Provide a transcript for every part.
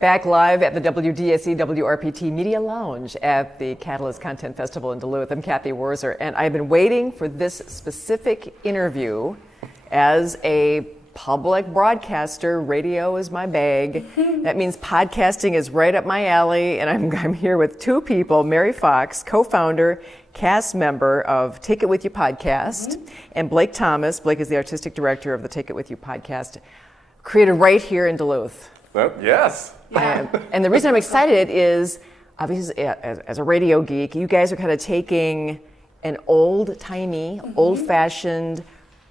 Back live at the WDSE WRPT Media Lounge at the Catalyst Content Festival in Duluth. I'm Cathy Wurzer, and I've been waiting for this specific interview. As a public broadcaster, radio is my bag. That means podcasting is right up my alley, and I'm here with two people, Mary Fox, co-founder, cast member of Take It With You podcast, and Blake Thomas. Blake is the artistic director of the Take It With You podcast, created right here in Duluth. Yes. And the reason I'm excited is, obviously, as a radio geek, you guys are kind of taking an old-timey, old-fashioned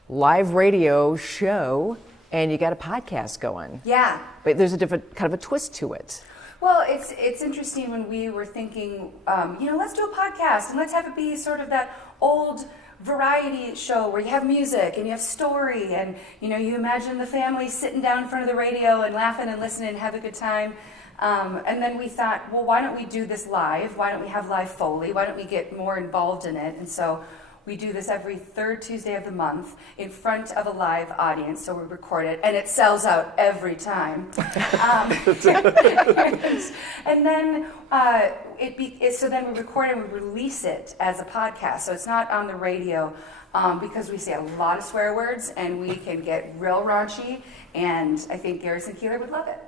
live radio show, and you got a podcast going. Yeah. But there's a different kind of a twist to it. Well, it's interesting when we were thinking, let's do a podcast and let's have it be sort of that old variety show where you have music and you have story and you imagine the family sitting down in front of the radio and laughing and listening and have a good time. And then we thought, well, why don't we do this live? Why don't we have live foley? Why don't we get more involved in it? And so we do this every third Tuesday of the month in front of a live audience, so we record it, and it sells out every time. And then so then we record it and we release it as a podcast. So it's not on the radio because we say a lot of swear words and we can get real raunchy, and I think Garrison Keillor would love it.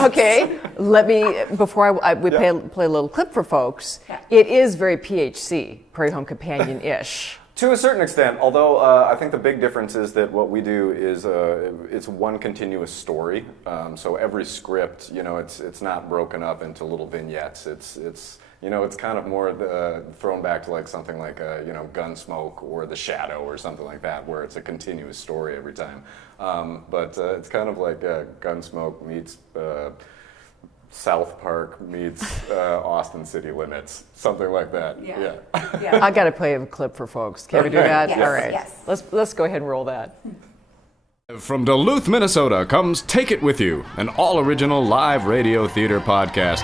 Okay, let me, before we play a little clip for folks, it is very PHC, Prairie Home Companion-ish. To a certain extent, although I think the big difference is that what we do is it's one continuous story. So every script, it's not broken up into little vignettes. It's kind of more thrown back to like something like Gunsmoke or The Shadow or something like that, where it's a continuous story every time. But it's kind of like Gunsmoke meets South Park meets Austin City Limits, something like that. Yeah. I got to play a clip for folks. Can we do that? Yes, all right. yes. Let's go ahead and roll that. From Duluth, Minnesota comes Take It With You, an all-original live radio theater podcast.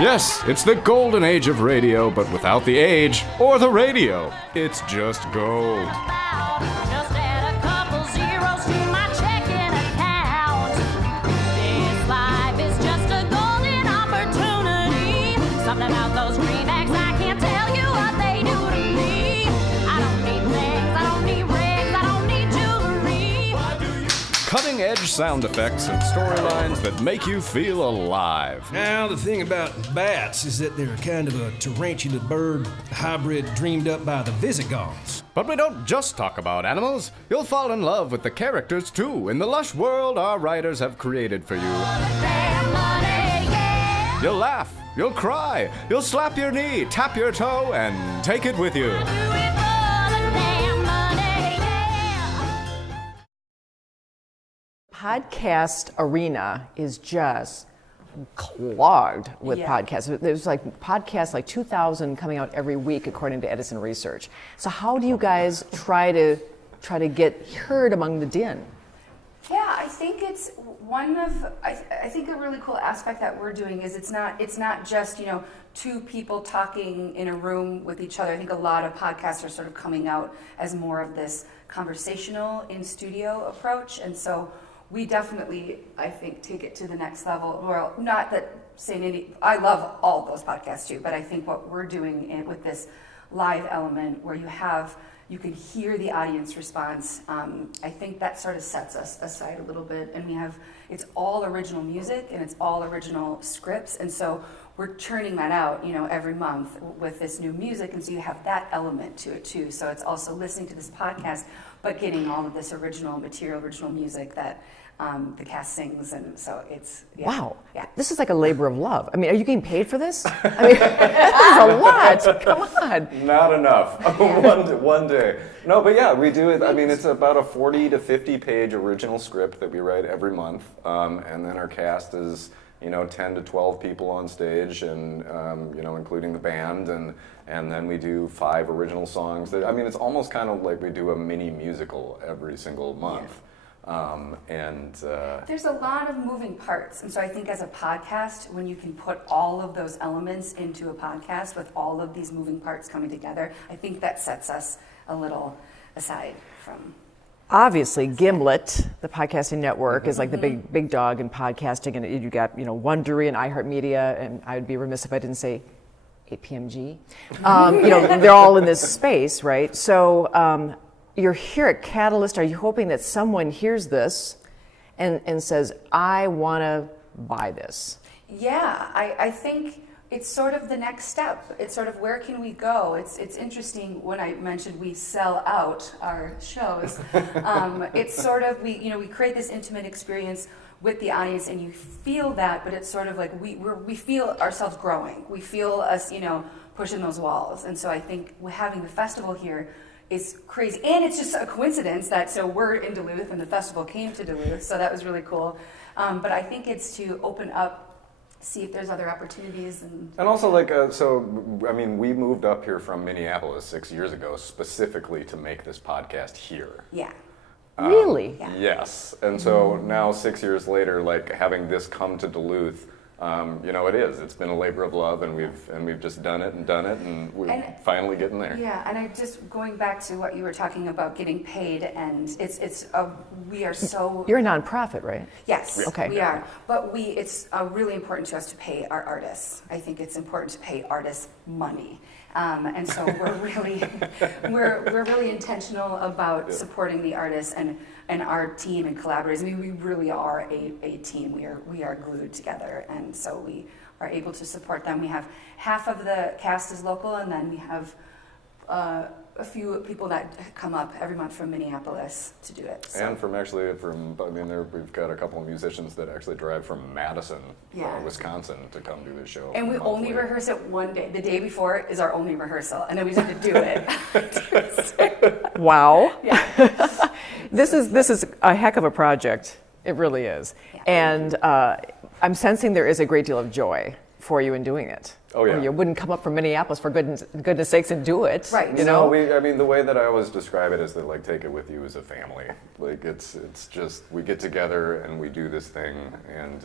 Yes, it's the golden age of radio, but without the age or the radio. It's just gold. Just add a couple zeros to my checking account. This life is just a golden opportunity. Something about those greenbacks, I can't tell you what they do to me. I don't need things, I don't need rings, I don't need jewelry. Cutting-edge sound effects and storylines that make you feel alive. Now, the thing about bats is that they're kind of a tarantula bird hybrid dreamed up by the Visigoths. But we don't just talk about animals. You'll fall in love with the characters, too, in the lush world our writers have created for you. You'll laugh, you'll cry, you'll slap your knee, tap your toe, and take it with you. Podcast arena is just clogged with podcasts. There's podcasts like 2,000 coming out every week according to Edison Research. So how do you guys try to get heard among the din? Yeah, I think it's I think a really cool aspect that we're doing is it's not just, two people talking in a room with each other. I think a lot of podcasts are sort of coming out as more of this conversational in studio approach, and so we definitely, I think, take it to the next level. Well, not that saying I love all those podcasts too, but I think what we're doing with this live element where you can hear the audience response, I think that sort of sets us aside a little bit. And it's all original music and it's all original scripts. And so we're churning that out, every month with this new music. And so you have that element to it too. So it's also listening to this podcast, but getting all of this original material, original music that the cast sings, and so it's wow. Yeah. This is like a labor of love. I mean, are you getting paid for this? I mean, this is a lot. Come on. Not enough. One day. No, but yeah, we do it. I mean, it's about a 40 to 50 page original script that we write every month, and then our cast is 10 to 12 people on stage, and including the band, and then we do 5 original songs. It's almost kind of like we do a mini musical every single month. There's a lot of moving parts, and so I think as a podcast, when you can put all of those elements into a podcast with all of these moving parts coming together, I think that sets us a little aside from obviously Gimlet, the podcasting network, is like the big dog in podcasting, and you got Wondery and iHeartMedia, and I would be remiss if I didn't say APMG. They're all in this space, right? So you're here at Catalyst. Are you hoping that someone hears this and says, I want to buy this? Yeah, I think it's sort of the next step. It's sort of where can we go? It's interesting when I mentioned we sell out our shows. It's sort of we create this intimate experience with the audience, and you feel that, but it's sort of like we feel ourselves growing. We feel us pushing those walls, and so I think having the festival here is crazy, and it's just a coincidence that we're in Duluth and the festival came to Duluth, so that was really cool. But I think it's to open up. See if there's other opportunities. And also, we moved up here from Minneapolis 6 years ago specifically to make this podcast here. Yeah. Really? Yeah. Yes. And so now 6 years later, having this come to Duluth, it is. It's been a labor of love, and we've just done it, and we're finally getting there. Yeah, and I just going back to what you were talking about, getting paid, and we are so. You're a nonprofit, right? Yes. Okay. We are, but it's really important to us to pay our artists. I think it's important to pay artists money. And so we're really intentional about supporting the artists and our team and collaborators. I mean, we really are a team. We are glued together, and so we are able to support them. We have half of the cast is local, and then we have a few people that come up every month from Minneapolis to do it. So. And we've got a couple of musicians that actually drive from Madison, Wisconsin, to come do this show. And we only rehearse it one day. The day before is our only rehearsal, and then we just have to do it. Wow. Yeah. This is a heck of a project. It really is. Yeah. And I'm sensing there is a great deal of joy for you in doing it. Oh yeah. Or you wouldn't come up from Minneapolis for goodness sakes and do it. Right. No, the way that I always describe it is that take it with you as a family. It's just we get together and we do this thing, and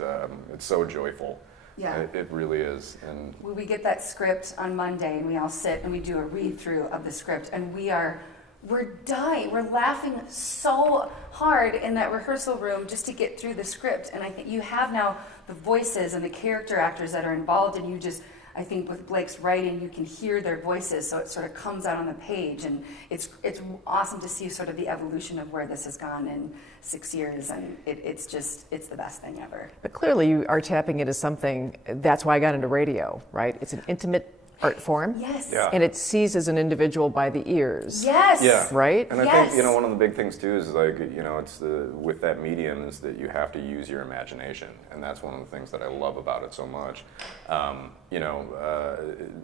it's so joyful. Yeah. It really is. And we get that script on Monday, and we all sit and we do a read through of the script, and we're dying. We're laughing so hard in that rehearsal room just to get through the script. And I think you have now the voices and the character actors that are involved, and I think with Blake's writing, you can hear their voices, so it sort of comes out on the page, and it's awesome to see sort of the evolution of where this has gone in 6 years, and it's the best thing ever. But clearly you are tapping into something, that's why I got into radio, right? It's an intimate art form. Yes. Yeah. And it seizes an individual by the ears. Yes. Yeah. Right? And I think, one of the big things too is it's with that medium is that you have to use your imagination. And that's one of the things that I love about it so much.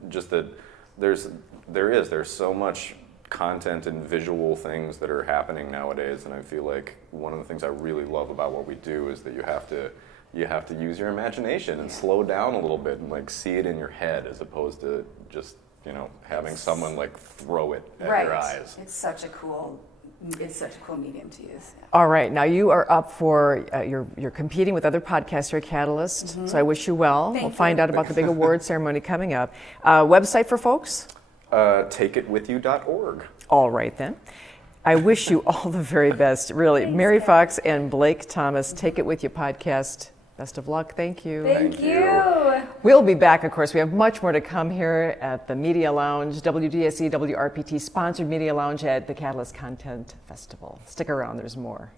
Just that there's so much content and visual things that are happening nowadays. And I feel like one of the things I really love about what we do is that you have to use your imagination and slow down a little bit and see it in your head as opposed to just having someone throw it at your eyes. It's such a cool medium to use. Yeah. All right, now you are up for you're competing with other podcasts here at Catalyst, so I wish you well. We'll find out about the big award ceremony coming up. Website for folks? Takeitwithyou.org. All right then. I wish you all the very best, really. Thanks, Mary Ed. Fox and Blake Thomas, Take It With You podcast. Best of luck. Thank you. Thank you. We'll be back, of course. We have much more to come here at the Media Lounge, WDSE, WRPT sponsored Media Lounge at the Catalyst Content Festival. Stick around, there's more.